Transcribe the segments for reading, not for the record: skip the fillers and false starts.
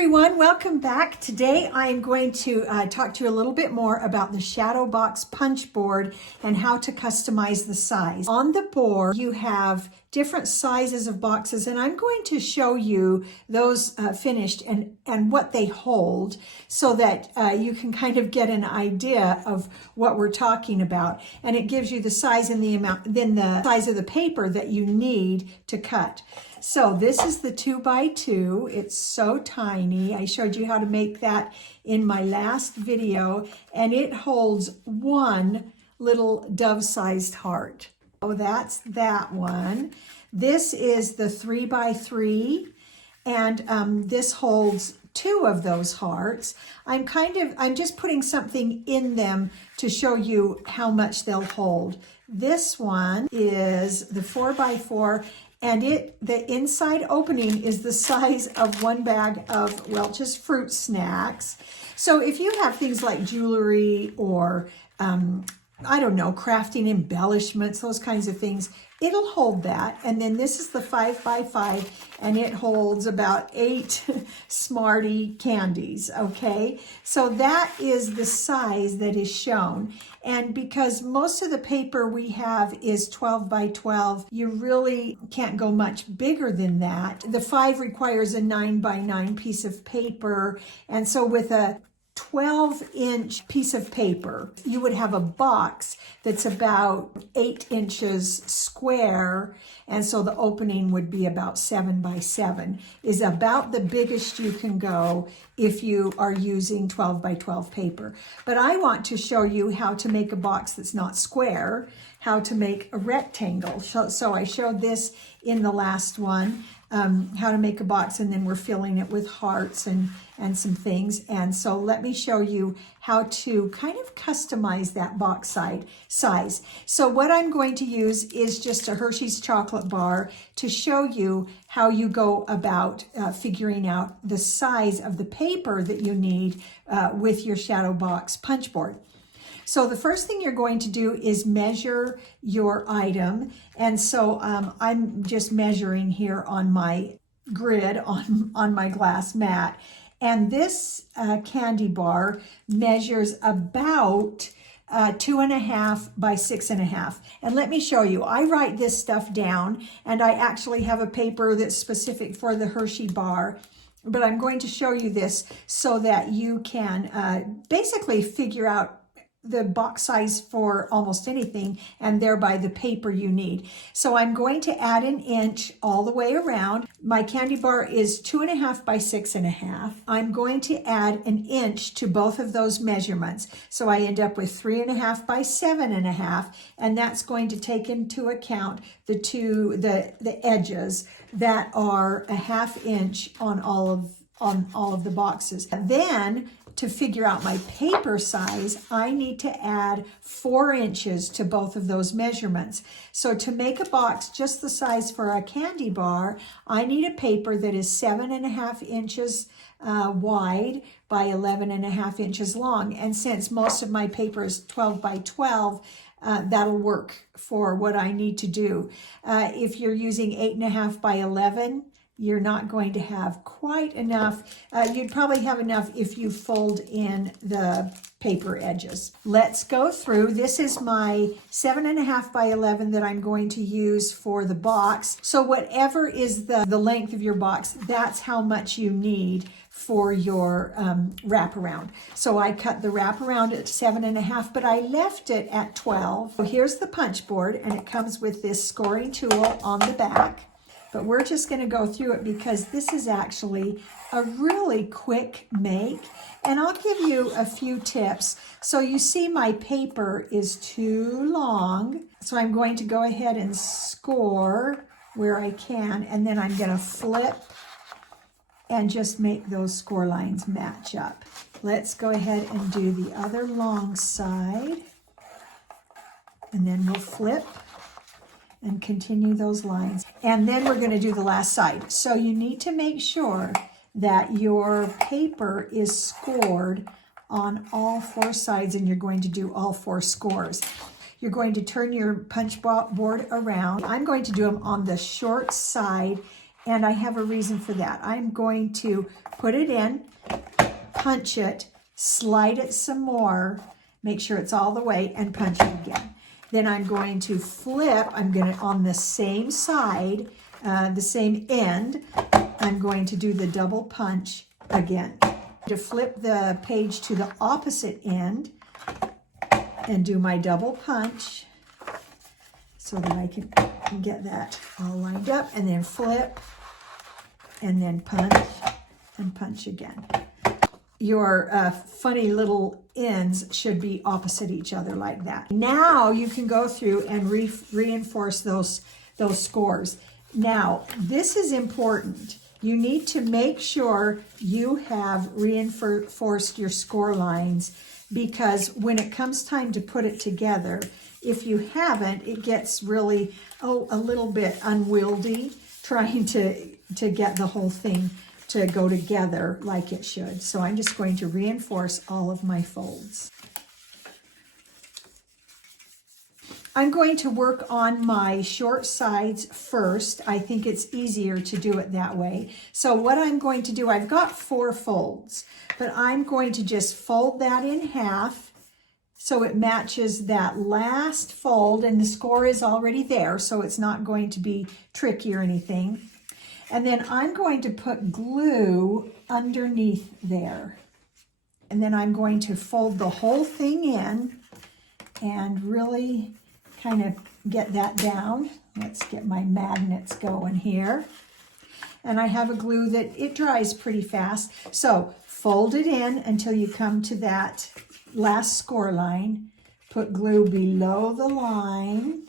everyone, welcome back. Today I'm going to talk to you a little bit more about the shadowbox punch board and how to customize the size. On the board you have different sizes of boxes, and I'm going to show you those finished and what they hold so that you can kind of get an idea of what we're talking about. And it gives you the size and the amount, then the size of the paper that you need to cut. So this is the 2x2. It's so tiny. I showed you how to make that in my last video, and it holds one little dove-sized heart. Oh, that's that one. This is the 3x3, and this holds two of those hearts. I'm just putting something in them to show you how much they'll hold. This one is the 4x4, and the inside opening is the size of one bag of Welch's fruit snacks. So if you have things like jewelry or I don't know, crafting embellishments, those kinds of things, it'll hold that. And then this is the 5x5, and it holds about 8 Smartie candies, okay? So that is the size that is shown. And because most of the paper we have is 12x12, you really can't go much bigger than that. The 5 requires a 9x9 piece of paper, and so with a 12-inch piece of paper, you would have a box that's about 8 inches square, and so the opening would be about 7x7, is about the biggest you can go if you are using 12x12 paper. But I want to show you how to make a box that's not square, how to make a rectangle. So I showed this in the last one, how to make a box, and then we're filling it with hearts and some things. And so let me show you how to kind of customize that box size. So what I'm going to use is just a Hershey's chocolate bar to show you how you go about figuring out the size of the paper that you need with your shadowbox punch board. So the first thing you're going to do is measure your item. And so I'm just measuring here on my grid on my glass mat. And this candy bar measures about 2.5 by 6.5. And let me show you, I write this stuff down, and I actually have a paper that's specific for the Hershey bar. But I'm going to show you this so that you can basically figure out the box size for almost anything, and thereby the paper you need. So I'm going to add an inch all the way around. My candy bar is 2.5 by 6.5. I'm going to add an inch to both of those measurements. So I end up with 3.5 by 7.5, and that's going to take into account the edges that are a 1/2 inch on all of the boxes. Then to figure out my paper size, I need to add 4 inches to both of those measurements. So to make a box just the size for a candy bar, I need a paper that is 7.5 inches wide by 11.5 inches long. And since most of my paper is 12x12, that'll work for what I need to do. If you're using 8.5 by 11, you're not going to have quite enough. You'd probably have enough if you fold in the paper edges. Let's go through. This is my 7.5 by 11 that I'm going to use for the box. So whatever is the length of your box, that's how much you need for your wraparound. So I cut the wraparound at 7.5, but I left it at 12. So here's the punch board, and it comes with this scoring tool on the back. But we're just going to go through it because this is actually a really quick make. And I'll give you a few tips. So you see my paper is too long. So I'm going to go ahead and score where I can. And then I'm going to flip and just make those score lines match up. Let's go ahead and do the other long side. And then we'll flip and continue those lines. And then we're going to do the last side. So you need to make sure that your paper is scored on all 4 sides, and you're going to do all 4 scores. You're going to turn your punch board around. I'm going to do them on the short side And I have a reason for that. I'm going to put it in, punch it, slide it some more, make sure it's all the way, and punch it again. Then I'm going to flip, on the same side, the same end, I'm going to do the double punch again. To flip the page to the opposite end and do my double punch so that I can get that all lined up, and then flip, and then punch, and punch again. Your funny little ends should be opposite each other like that. Now you can go through and reinforce those scores. Now, this is important. You need to make sure you have reinforced your score lines, because when it comes time to put it together, if you haven't, it gets really, a little bit unwieldy trying to get the whole thing to go together like it should. So I'm just going to reinforce all of my folds. I'm going to work on my short sides first. I think it's easier to do it that way. So what I'm going to do, I've got 4 folds, but I'm going to just fold that in half so it matches that last fold, and the score is already there, so it's not going to be tricky or anything. And then I'm going to put glue underneath there. And then I'm going to fold the whole thing in and really kind of get that down. Let's get my magnets going here. And I have a glue that it dries pretty fast. So fold it in until you come to that last score line. Put glue below the line.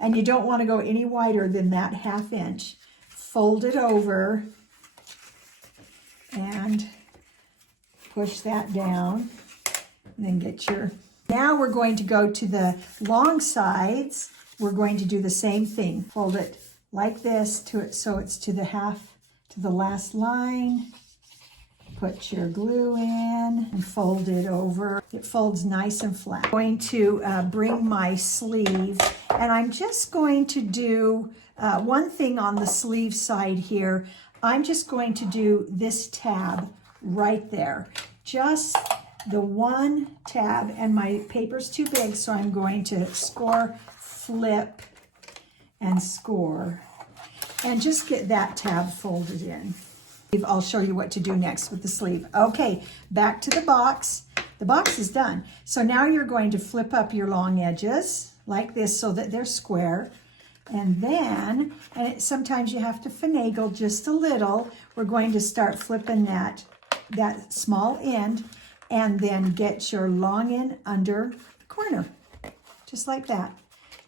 And you don't want to go any wider than that 1/2 inch. Fold it over and push that down, and then get your... Now we're going to go to the long sides. We're going to do the same thing. Fold it like this to it so it's to the last line. Put your glue in and fold it over. It folds nice and flat. I'm going to bring my sleeve, and I'm just going to do one thing on the sleeve side here. I'm just going to do this tab right there. Just the one tab, and my paper's too big, so I'm going to score, flip, and score. And just get that tab folded in. I'll show you what to do next with the sleeve. Okay, back to the box. The box is done. So now you're going to flip up your long edges like this so that they're square. And then, sometimes you have to finagle just a little. We're going to start flipping that small end, and then get your long end under the corner, just like that.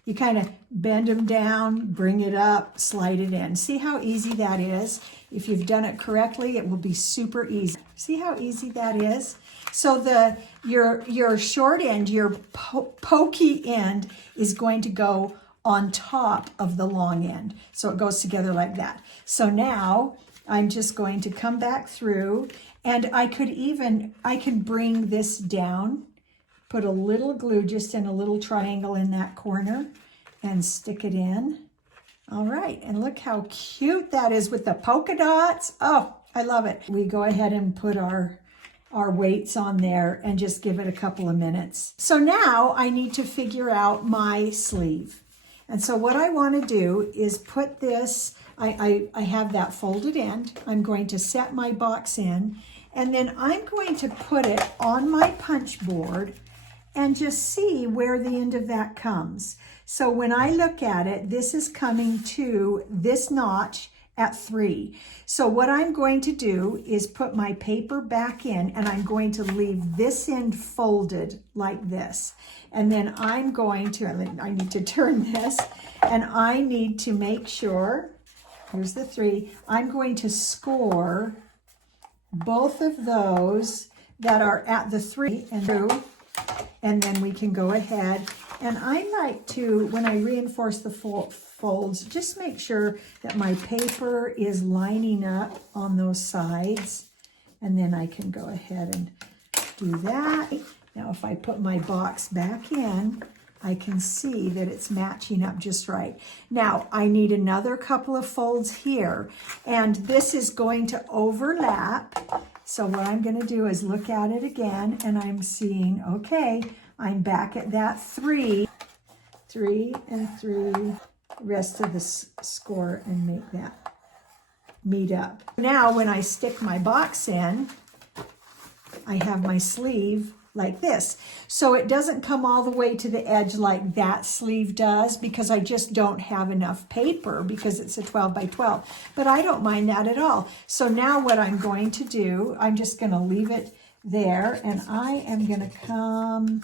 You kind of bend them down, bring it up, slide it in. See how easy that is? If you've done it correctly, it will be super easy. See how easy that is? So your short end, your pokey end, is going to go on top of the long end. So it goes together like that. So now I'm just going to come back through, and I can bring this down, put a little glue just in a little triangle in that corner, and stick it in. All right, and look how cute that is with the polka dots. Oh, I love it. We go ahead and put our weights on there and just give it a couple of minutes. So now I need to figure out my sleeve. And so what I want to do is put this, I have that folded end. I'm going to set my box in, and then I'm going to put it on my punch board and just see where the end of that comes. So when I look at it, this is coming to this notch at 3. So what I'm going to do is put my paper back in, and I'm going to leave this end folded like this. And then I'm going to, I need to turn this, and I need to make sure, here's the 3, I'm going to score both of those that are at the 3 and through, and then we can go ahead. And I like to, when I reinforce the folds, just make sure that my paper is lining up on those sides, and then I can go ahead and do that. Now if I put my box back in, I can see that it's matching up just right. Now, I need another couple of folds here, and this is going to overlap. So what I'm going to do is look at it again, and I'm seeing, okay, I'm back at that 3 and 3, rest of the score, and make that meet up. Now, when I stick my box in, I have my sleeve like this. So it doesn't come all the way to the edge like that sleeve does, because I just don't have enough paper because it's a 12 by 12. But I don't mind that at all. So now what I'm going to do, I'm just going to leave it there, and I am going to come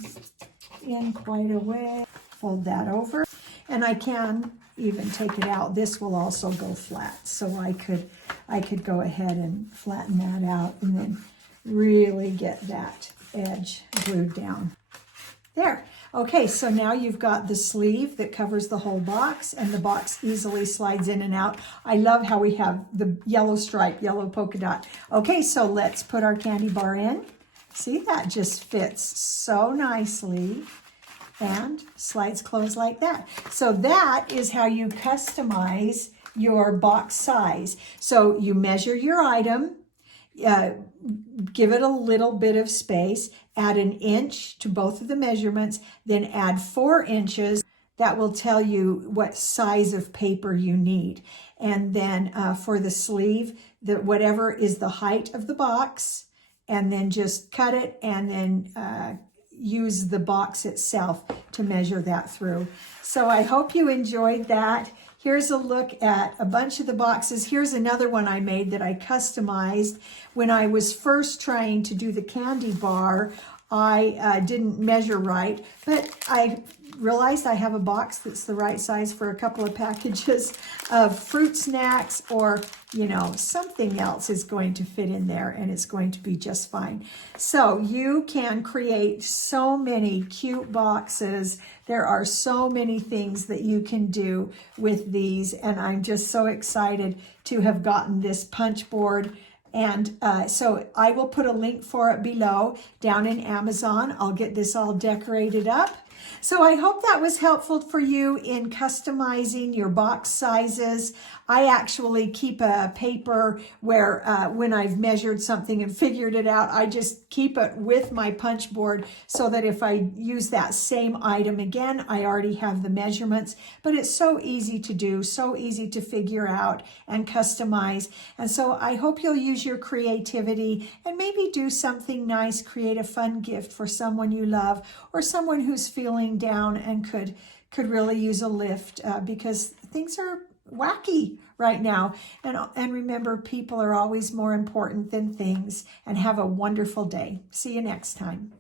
in quite a way, fold that over, and I can even take it out. This will also go flat, so I could go ahead and flatten that out and then really get that edge glued down. There. Okay, so now you've got the sleeve that covers the whole box, and the box easily slides in and out. I love how we have the yellow stripe, yellow polka dot. Okay, so let's put our candy bar in. See, that just fits so nicely and slides closed like that. So that is how you customize your box size. So you measure your item, give it a little bit of space, add an inch to both of the measurements, then add 4 inches. That will tell you what size of paper you need. And then for the sleeve, whatever is the height of the box, and then just cut it, and then use the box itself to measure that through. So I hope you enjoyed that. Here's a look at a bunch of the boxes. Here's another one I made that I customized. When I was first trying to do the candy bar, I didn't measure right, but I realized I have a box that's the right size for a couple of packages of fruit snacks, or, you know, something else is going to fit in there, and it's going to be just fine. So you can create so many cute boxes. There are so many things that you can do with these, and I'm just so excited to have gotten this punch board. And so I will put a link for it below down in Amazon. I'll get this all decorated up. So I hope that was helpful for you in customizing your box sizes. I actually keep a paper where when I've measured something and figured it out, I just keep it with my punch board so that if I use that same item again, I already have the measurements. But it's so easy to do, so easy to figure out and customize. And so I hope you'll use your creativity and maybe do something nice, create a fun gift for someone you love, or someone who's feeling down and could really use a lift because things are wacky right now. And remember, people are always more important than things. And have a wonderful day. See you next time.